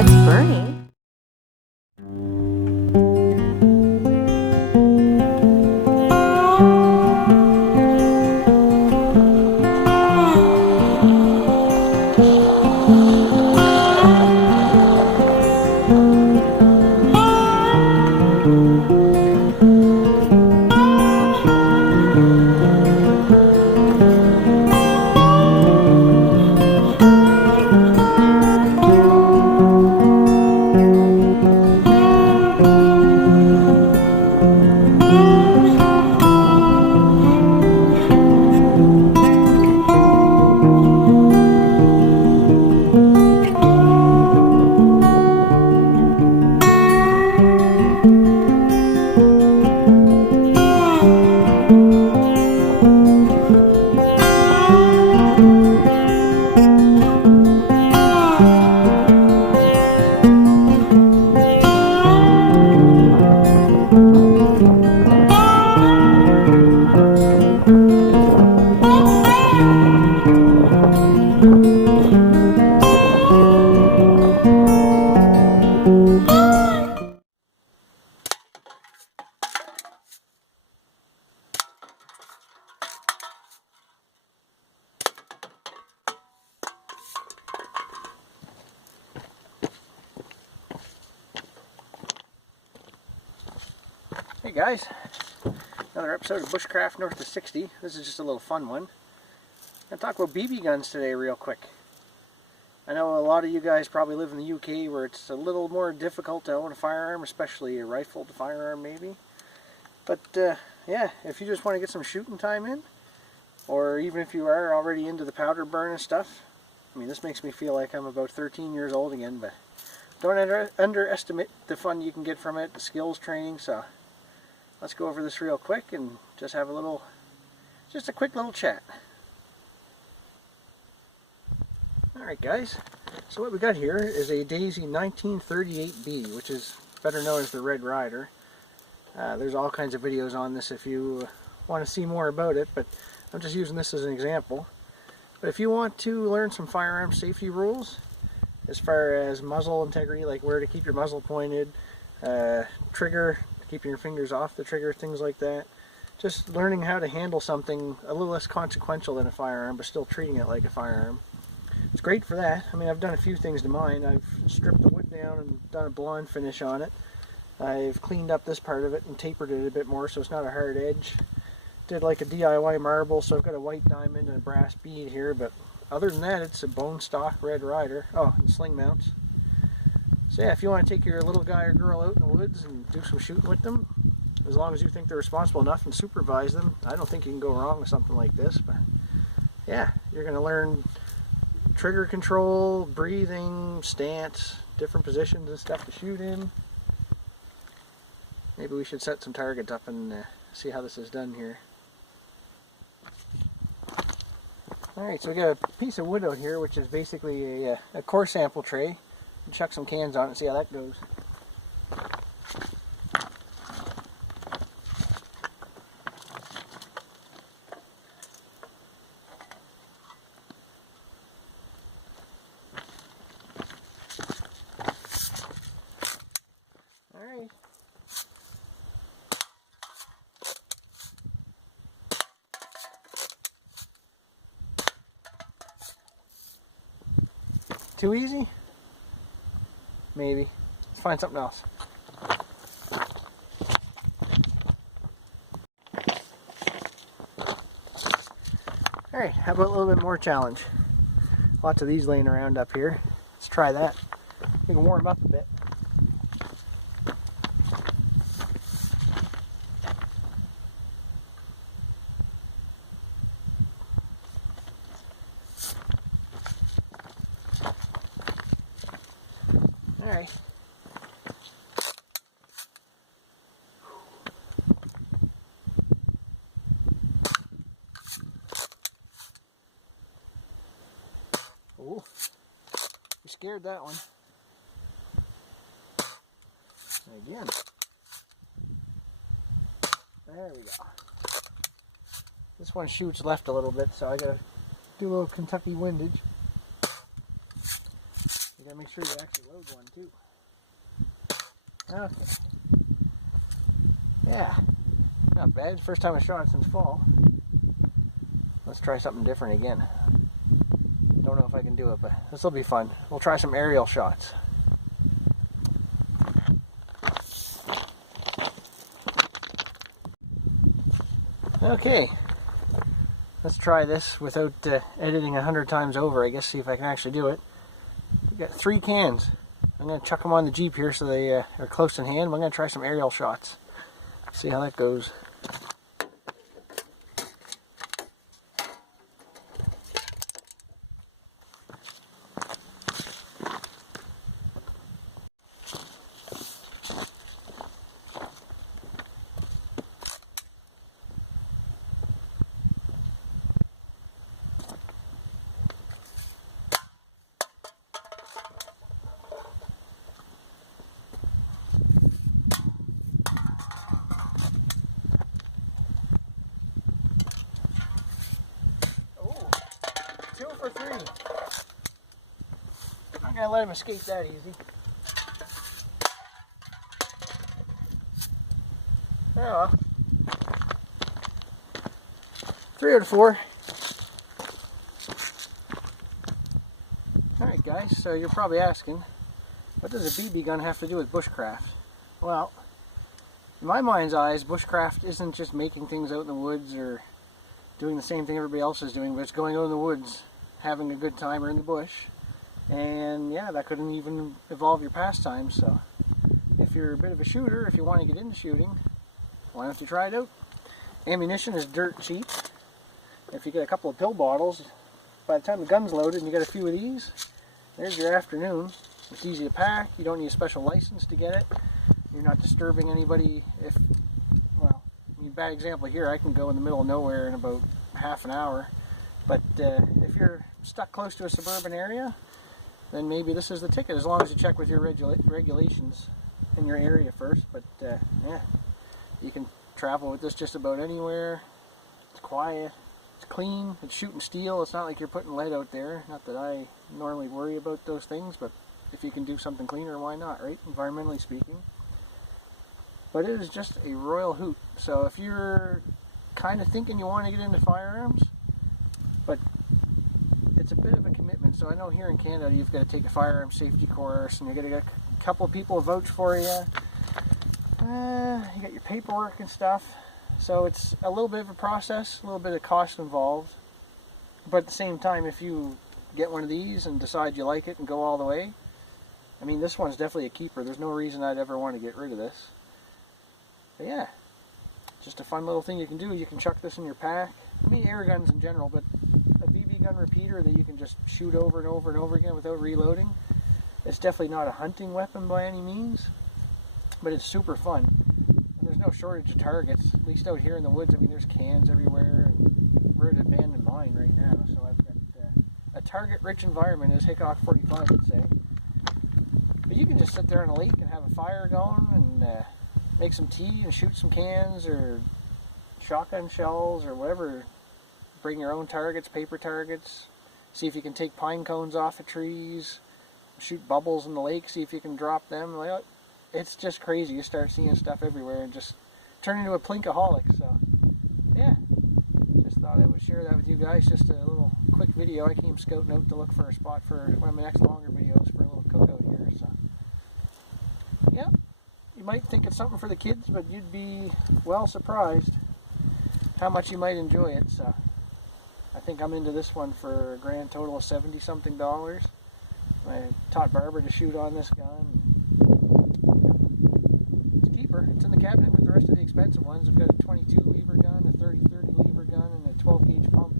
it's burning. Hey guys, another episode of Bushcraft North of 60. This is just a little fun one. I'm going to talk about BB guns today real quick. I know a lot of you guys probably live in the UK where it's a little more difficult to own a firearm, especially a rifled firearm maybe. But yeah, if you just want to get some shooting time in, or even if you are already into the powder burn and stuff, I mean this makes me feel like I'm about 13 years old again, but don't underestimate the fun you can get from it, the skills training, so let's go over this real quick and just have just a quick little chat. Alright guys, so what we got here is a Daisy 1938B, which is better known as the Red Ryder. There's all kinds of videos on this if you want to see more about it, but I'm just using this as an example. But if you want to learn some firearm safety rules, as far as muzzle integrity, like where to keep your muzzle pointed, trigger, keeping your fingers off the trigger, things like that. Just learning how to handle something a little less consequential than a firearm, but still treating it like a firearm. It's great for that. I mean, I've done a few things to mine. I've stripped the wood down and done a blonde finish on it. I've cleaned up this part of it and tapered it a bit more so it's not a hard edge. Did like a DIY marble, so I've got a white diamond and a brass bead here, but other than that, it's a bone stock Red Ryder. Oh, and sling mounts. So yeah, if you want to take your little guy or girl out in the woods and do some shooting with them, as long as you think they're responsible enough and supervise them, I don't think you can go wrong with something like this. But yeah, you're going to learn trigger control, breathing, stance, different positions and stuff to shoot in. Maybe we should set some targets up and see how this is done here. Alright, so we got a piece of wood out here, which is basically a core sample tray. Chuck some cans on it and see how that goes. Alright. Too easy? Maybe. Let's find something else. Alright, how about a little bit more challenge? Lots of these laying around up here. Let's try that. We can warm up a bit. Alright. Oh, you scared that one. And again. There we go. This one shoots left a little bit, so I gotta do a little Kentucky windage. You gotta make sure you actually load one too. Okay. Yeah, not bad. First time I shot it since fall. Let's try something different again. Don't know if I can do it, but this will be fun. We'll try some aerial shots. Okay, let's try this without editing 100 times over, I guess, see if I can actually do it. We got 3 cans. I'm going to chuck them on the Jeep here so they are close in hand. I'm going to try some aerial shots. See how that goes. For 3. I'm not gonna let him escape that easy. Oh well. 3 out of 4. Alright guys, so you're probably asking, what does a BB gun have to do with bushcraft? Well, in my mind's eyes, bushcraft isn't just making things out in the woods or doing the same thing everybody else is doing, but it's going out in the woods, having a good time or in the bush. And yeah, that could even evolve your pastime. So if you're a bit of a shooter, if you want to get into shooting, why don't you try it out? Ammunition is dirt cheap. If you get a couple of pill bottles, by the time the gun's loaded and you get a few of these, there's your afternoon. It's easy to pack. You don't need a special license to get it. You're not disturbing anybody. If, well, I mean, bad example here, I can go in the middle of nowhere in about half an hour. But if you're stuck close to a suburban area, then maybe this is the ticket, as long as you check with your regulations in your area first. But yeah, you can travel with this just about anywhere. It's quiet, it's clean, it's shooting steel. It's not like you're putting lead out there. Not that I normally worry about those things, but if you can do something cleaner, why not, right? Environmentally speaking. But it is just a royal hoot. So if you're kind of thinking you want to get into firearms, but it's a bit of a commitment. So I know here in Canada you've got to take a firearm safety course, and you're going to get a couple of people to vouch for you. You got your paperwork and stuff. So it's a little bit of a process, a little bit of cost involved. But at the same time, if you get one of these and decide you like it and go all the way, I mean, this one's definitely a keeper. There's no reason I'd ever want to get rid of this. But yeah, just a fun little thing you can do. You can chuck this in your pack. I mean, air guns in general, but a BB gun repeater that you can just shoot over and over and over again without reloading. It's definitely not a hunting weapon by any means, but it's super fun. And there's no shortage of targets, at least out here in the woods. I mean, there's cans everywhere, and we're at an abandoned mine right now, so I've got a target-rich environment, as Hickok 45 would say. But you can just sit there on a lake and have a fire going and make some tea and shoot some cans or shotgun shells or whatever. Bring your own targets, paper targets. See if you can take pine cones off of trees. Shoot bubbles in the lake, see if you can drop them. It's just crazy. You start seeing stuff everywhere and just turn into a plinkaholic. So yeah, just thought I would share that with you guys. Just a little quick video. I came scouting out to look for a spot for one of my next longer videos for a little cookout here. So yeah, you might think it's something for the kids, but you'd be well surprised how much you might enjoy it. So I think I'm into this one for a grand total of $70-something. I taught Barbara to shoot on this gun. It's a keeper. It's in the cabinet with the rest of the expensive ones. I've got a 22 lever gun, a 30-30 lever gun, and a 12 gauge pump.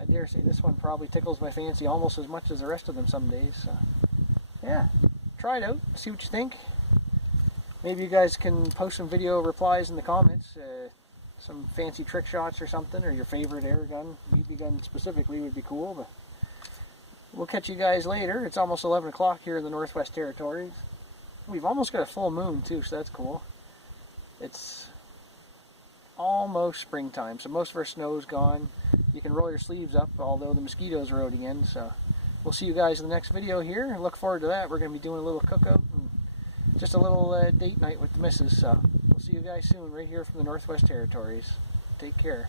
I dare say this one probably tickles my fancy almost as much as the rest of them some days. So yeah, try it out, see what you think. Maybe you guys can post some video replies in the comments, some fancy trick shots or something, or your favorite air gun, BB gun specifically would be cool. But we'll catch you guys later. It's almost 11 o'clock here in the Northwest Territories. We've almost got a full moon too, so that's cool. It's almost springtime, so most of our snow's gone. You can roll your sleeves up, although the mosquitoes are out again, so we'll see you guys in the next video here. I look forward to that. We're going to be doing a little cookout and just a little date night with the missus. So we'll see you guys soon right here from the Northwest Territories. Take care.